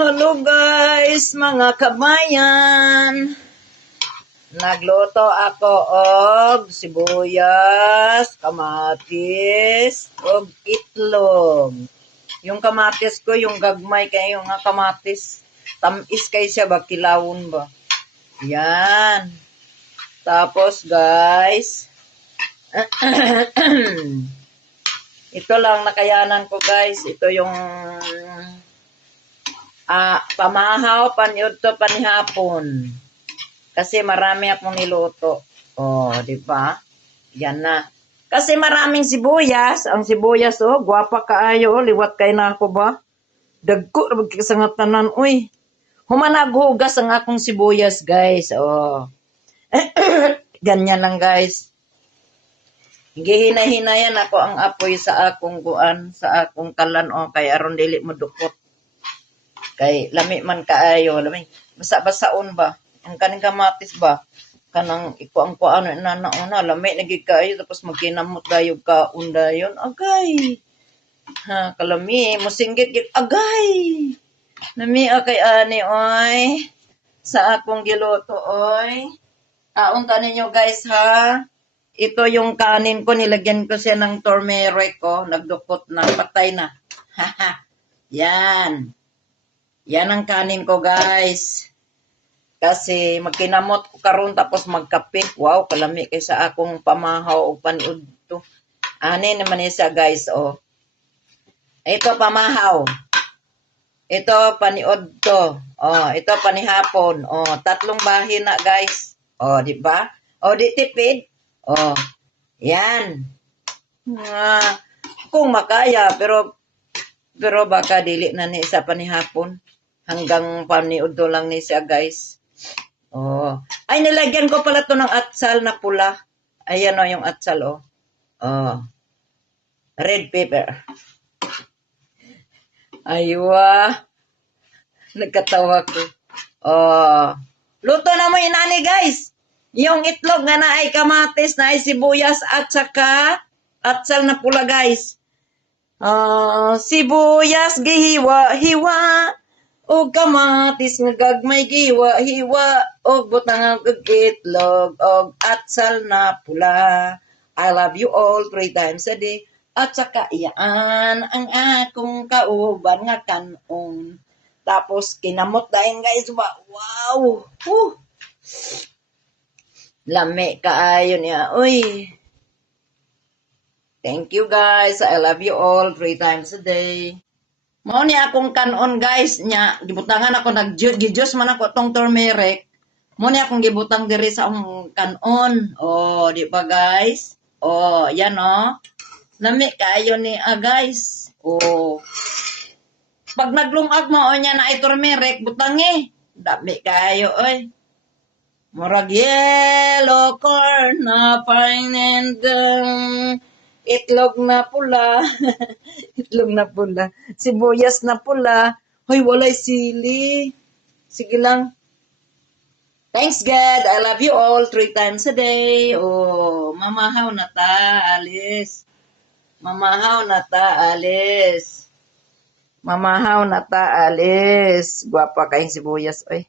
Hello guys, mga kabayan. Nagluto ako og sibuyas, kamatis, og itlog. Yung kamatis ko, yung gagmay kayo nga kamatis. Tamis kay siya ba, kilawon ba? Yan. Tapos guys, ito lang nakayanan ko guys. Ito yung pamahaw, paniod to panihapon. Kasi marami akong niluto. Oh, di ba? Yan na. Kasi maraming sibuyas. Ang sibuyas, oh, gwapa kaayo, oh, liwat kay na ako ba? Dagko, sa tanan, uy. Humanaghugas ang akong sibuyas, guys. Oh. Ganyan lang, guys. Gihinay-hinayan ako ang apoy sa akong kuan, sa akong kalan, oh, kay aron dili mo dukot. Kay lami man kaayo, lami. Basa-basaon ba? Ang kaning kamatis ba? Kanang iko ang kuano na nauna, lami nagig kaayo tapos magkinamot dayog ka unda yon. Agay. Ha, kalami mosinggit gid agay. Lami kay ani oy. Sa akong giluto oy. Unta ninyo guys ha. Ito yung kanin ko, nilagyan ko siya ng turmeric ko, nagdukot na, patay na. Haha. Yan. Yan ang kanin ko, guys. Kasi magkinamot ko karon tapos magkape. Wow, kalami kay sa akong pamahaw o paniud to. Ani naman siya, guys, oh. Ito pamahaw. Ito paniud to. Oh, ito panihapon. Oh, tatlong bahin na, guys. Oh, di ba? Oh, di tipid. Oh. Yan. Kung makaya pero baka dili na ni sa panihapon. Hanggang paniudo lang ni siya, guys. Oh. Ay, nilagyan ko pala to ng atsal na pula. Ayan o, yung atsal, oh. Oh. Red pepper. Aywa. Nagkatawa ko. Oh. Luto na mo inani, guys. Yung itlog nga na ay kamatis, na ay sibuyas, at saka atsal na pula, guys. Sibuyas, gihiwa-hiwa. O kamatis nga gagmay giwa-hiwa, o butang ang itlog, o atsal na pula. I love you all 3 times a day. At saka iyaan ang akong kauban nga kanon. Tapos kinamot dahil guys, wow! Lami kaayo niya, uy. Thank you guys, I love you all 3 times a day. Mao ni akong kanon guys nya gibutangan ako nag-juice man ako tong turmeric. Mao ni akong gibutang diri sa akong kanon. Oh, di ba guys? Oh, yan oh. Lami kaayo ni guys. Oh. Pag naglungag mo nya na ay turmeric butangi. Dami kaayo oy. Murag yellow corn na fine and itlog na pula. Itlog na pula. Sibuyas na pula. Hoy, walay sili. Sige lang. Thanks God. I love you all 3 times a day. Oh, mamahaw na ta, alis. Mamahaw na ta, alis. Mamahaw na ta, alis. Guwapa kayong sibuyas, oy.